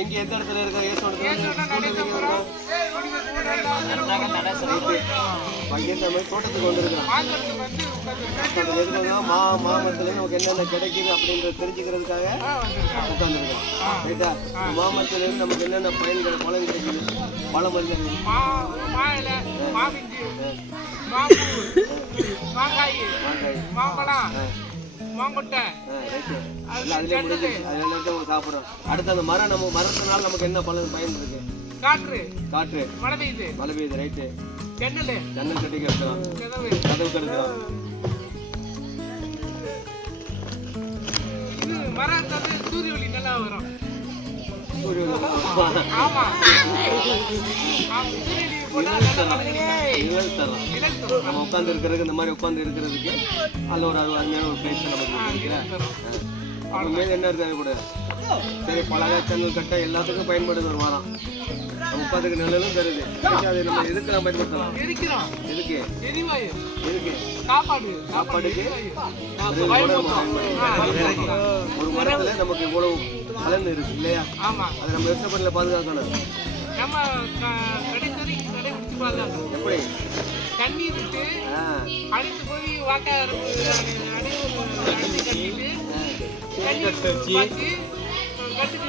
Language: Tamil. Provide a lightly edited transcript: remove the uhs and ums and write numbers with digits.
எங்க எந்த இடத்துல இருக்க தோட்டத்துக்கு வந்திருக்கிறோம். மாமரத்துல நமக்கு என்னென்ன கிடைக்குது அப்படின்றத தெரிஞ்சுக்கிறதுக்காக உட்காந்துருக்கோம். ரைட்டா? மாமரத்துல இருந்து நமக்கு என்னென்ன பயன்கள் பலன் கிடைக்குது, பழம் வந்து சாப்பிடுறோம். அடுத்து அந்த மரம் நம்ம மரத்தினால நமக்கு என்ன பலன் பயன் இருக்கு? காற்று மழை பெய்யுது. ரைட்டு. ஜன்னல் கட்டி கட்டுறோம், கதவு கட்டுறோம். சூரிய ஒளி நல்லா வரும். நம்ம உட்காந்து இருக்கிறதுக்கு இந்த மாதிரி உட்காந்து இருக்கிறதுக்கு அதுல ஒரு அருமையான ஒரு பிளேஸ் நமக்கு மேல என்ன இருக்காது கூட. சரி, பழகா ஜன்னல் கட்ட எல்லாத்துக்கும் பயன்படுது. ஒரு வாரம் நம்ம உட்காந்துக்கு நிழலும் தருது. அது நம்ம எதுக்கு நம்ம பயன்படுத்தலாம்? எதுக்கு? சாப்பாடுக்கு ஒரு மரத்துல நமக்கு இவ்வளவு பலன் இருக்கு இல்லையா? அது நம்ம எந்த பண்ணல பாதுகாக்கணும். எப்படி? தண்ணி விட்டு அடித்து போய் வாக்க கட்டிட்டு